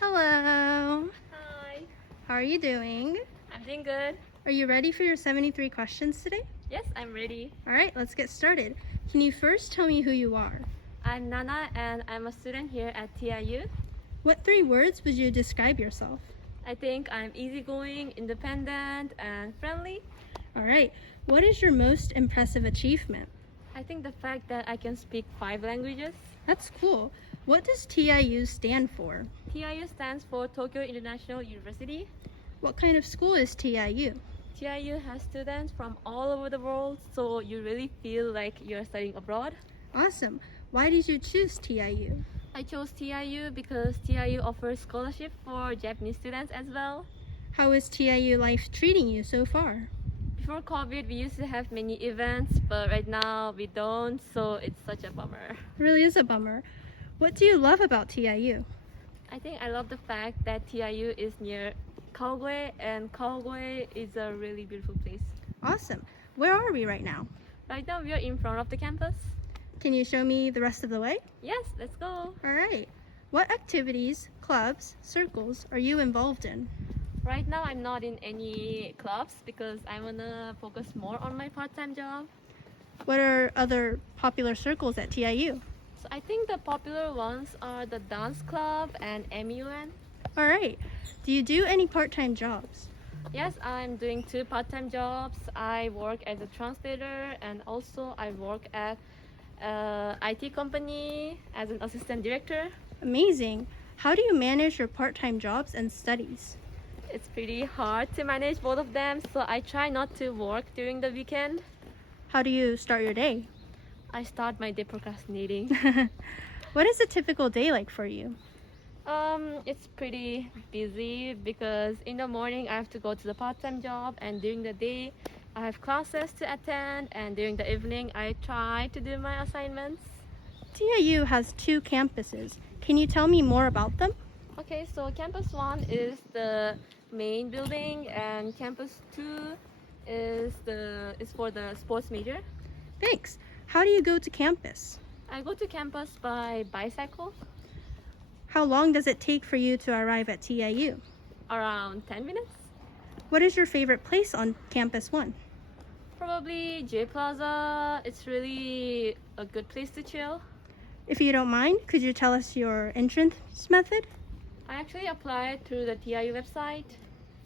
Hello. Hi, How are you doing? I'm doing good. Are you ready for your 73 questions today? Yes, I'm ready. All right, let's get started. Can you first tell me who you are? I'm Nana and I'm a student here at TIU. What 3 words would you describe yourself? I think I'm easygoing, independent, and friendly. All right, what is your most impressive achievement? I think the fact that I can speak 5 languages. That's cool. What does TIU stand for? TIU stands for Tokyo International University. What kind of school is TIU? TIU has students from all over the world, so you really feel like you're studying abroad. Awesome. Why did you choose TIU? I chose TIU because TIU offers scholarship for Japanese students as well. How is TIU life treating you so far? Before COVID, we used to have many events, but right now we don't, so it's such a bummer. It really is a bummer. What do you love about TIU? I think I love the fact that TIU is near Kaohsiung, and Kaohsiung is a really beautiful place. Awesome. Where are we right now? Right now, we are in front of the campus. Can you show me the rest of the way? Yes, let's go. All right. What activities, clubs, circles are you involved in? Right now, I'm not in any clubs because I wanna focus more on my part-time job. What are other popular circles at TIU? So I think the popular ones are the dance club and MUN. All right. Do you do any part-time jobs? Yes, I'm doing 2 part-time jobs. I work as a translator and also I work at IT company as an assistant director. Amazing. How do you manage your part-time jobs and studies? It's pretty hard to manage both of them, so I try not to work during the weekend. How do you start your day? I start my day procrastinating. What is a typical day like for you? It's pretty busy because in the morning I have to go to the part-time job, and during the day I have classes to attend, and during the evening I try to do my assignments. TIU has 2 campuses. Can you tell me more about them? Okay, so campus 1 is the main building and campus 2 is for the sports major. Thanks. How do you go to campus? I go to campus by bicycle, How long does it take for you to arrive at TIU? around 10 minutes. What is your favorite place on Campus 1? Probably J Plaza. It's really a good place to chill. If you don't mind, could you tell us your entrance method? I actually applied through the TIU website.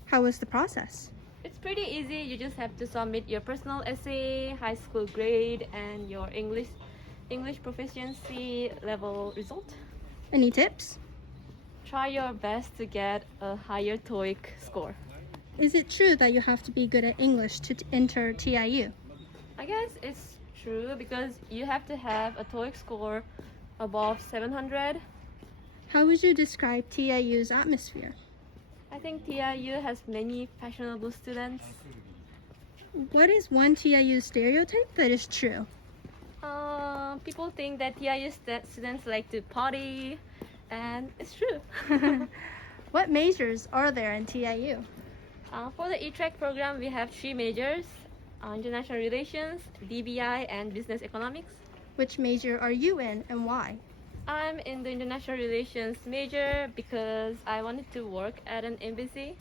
How was the process? It's pretty easy. You just have to submit your personal essay, high school grade, and your English proficiency level result. Any tips? Try your best to get a higher TOEIC score. Is it true that you have to be good at English to enter TIU? I guess it's true because you have to have a TOEIC score above 700. How would you describe TIU's atmosphere? I think TIU has many fashionable students. What is one TIU stereotype that is true? People think that TIU students like to party, and it's true. What majors are there in TIU? For the E-Track program, we have 3 majors: International Relations, DBI, and Business Economics. Which major are you in and why? I'm in the International Relations major because I wanted to work at an embassy.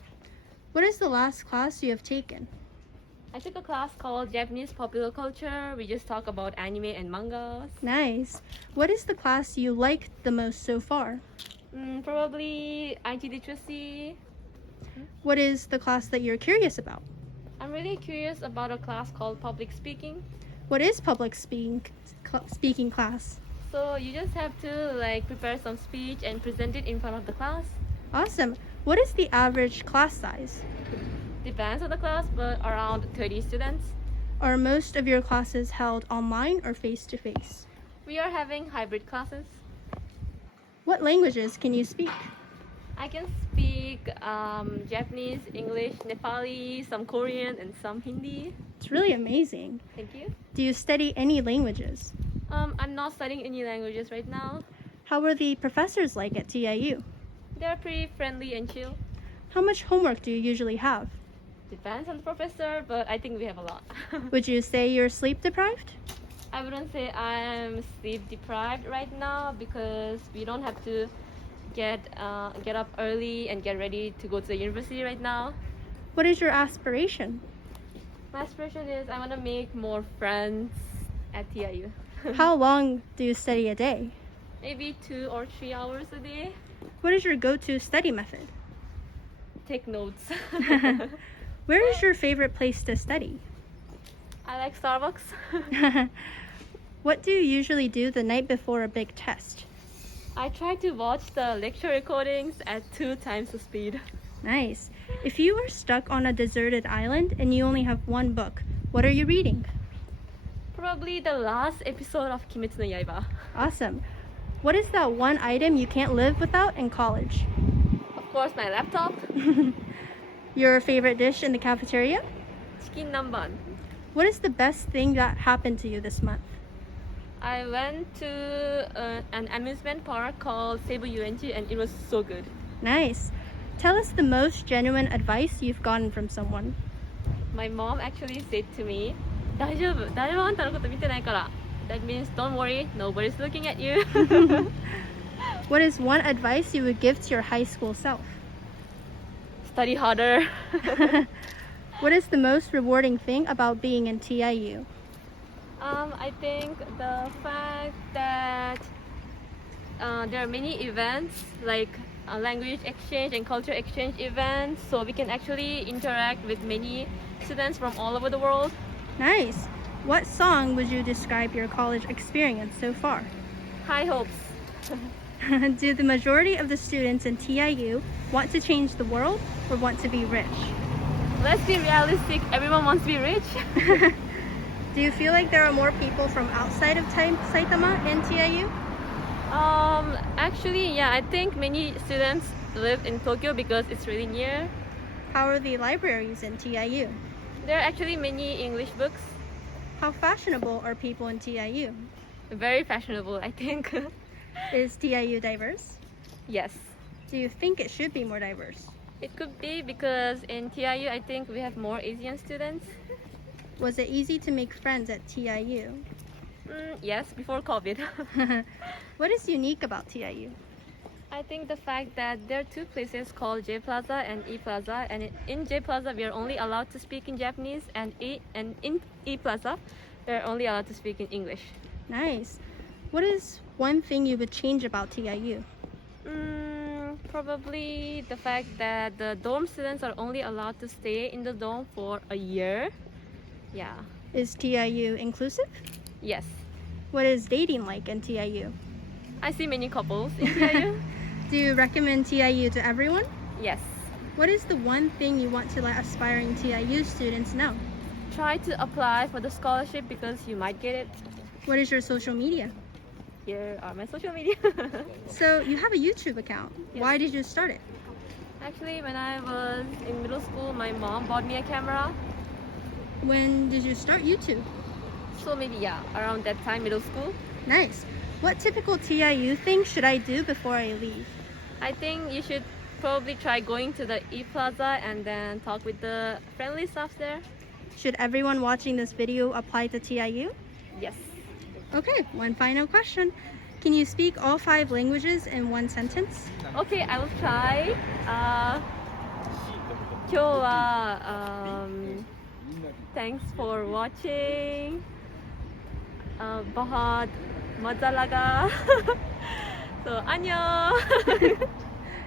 What is the last class you have taken? I took a class called Japanese Popular Culture. We just talk about anime and mangas. Nice. What is the class you liked the most so far? Probably IT literacy. What is the class that you're curious about? I'm really curious about a class called Public Speaking. What is public speaking class? So you just have to prepare some speech and present it in front of the class. Awesome. What is the average class size? Depends on the class, but around 30 students. Are most of your classes held online or face-to-face? We are having hybrid classes. What languages can you speak? I can speak Japanese, English, Nepali, some Korean, and some Hindi. It's really amazing. Thank you. Do you study any languages? I'm not studying any languages right now. How are the professors like at TIU? They're pretty friendly and chill. How much homework do you usually have? Depends on the professor, but I think we have a lot. Would you say you're sleep deprived? I wouldn't say I'm sleep deprived right now because we don't have to get up early and get ready to go to the university right now. What is your aspiration? My aspiration is I want to make more friends at TIU. How long do you study a day? Maybe 2 or 3 hours a day. What is your go-to study method? Take notes. Where is your favorite place to study? I like Starbucks. What do you usually do the night before a big test? I try to watch the lecture recordings at 2 times the speed. Nice. If you are stuck on a deserted island and you only have one book, what are you reading? Probably the last episode of Kimetsu no Yaiba. Awesome. What is that one item you can't live without in college? Of course, my laptop. Your favorite dish in the cafeteria? Chicken namban. What is the best thing that happened to you this month? I went to an amusement park called Seibu UNG and it was so good. Nice. Tell us the most genuine advice you've gotten from someone. My mom actually said to me, 大丈夫、誰もあんたのこと見てないから。That means don't worry, nobody's looking at you. What is one advice you would give to your high school self? Study harder. What is the most rewarding thing about being in TIU? I think the fact that there are many events like language exchange and culture exchange events, so we can actually interact with many students from all over the world. Nice. What song would you describe your college experience so far? High hopes. Do the majority of the students in TIU want to change the world or want to be rich? Let's be realistic, everyone wants to be rich. Do you feel like there are more people from outside of Saitama in TIU? Actually, yeah, I think many students live in Tokyo because it's really near. How are the libraries in TIU? There are actually many English books. How fashionable are people in TIU? Very fashionable, I think. Is TIU diverse? Yes. Do you think it should be more diverse? It could be because in TIU, I think we have more Asian students. Was it easy to make friends at TIU? Yes, before COVID. What is unique about TIU? I think the fact that there are 2 places called J Plaza and E Plaza, and in J Plaza we are only allowed to speak in Japanese, and in E Plaza we are only allowed to speak in English. Nice. What is one thing you would change about TIU? Probably the fact that the dorm students are only allowed to stay in the dorm for a year. Yeah. Is TIU inclusive? Yes. What is dating like in TIU? I see many couples in TIU. Do you recommend TIU to everyone? Yes. What is the one thing you want to let aspiring TIU students know? Try to apply for the scholarship because you might get it. What is your social media? Here are my social media. So you have a YouTube account. Yes. Why did you start it? Actually, when I was in middle school, my mom bought me a camera. When did you start YouTube? So maybe, yeah, around that time, middle school. Nice. What typical TIU thing should I do before I leave? I think you should probably try going to the E Plaza and then talk with the friendly staff there. Should everyone watching this video apply to TIU? Yes. Okay, one final question. Can you speak all 5 languages in one sentence? Okay, I will try. 今日は thanks for watching. बहुत मजा लगा. So, 안녕.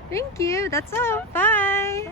Thank you. That's all. Bye.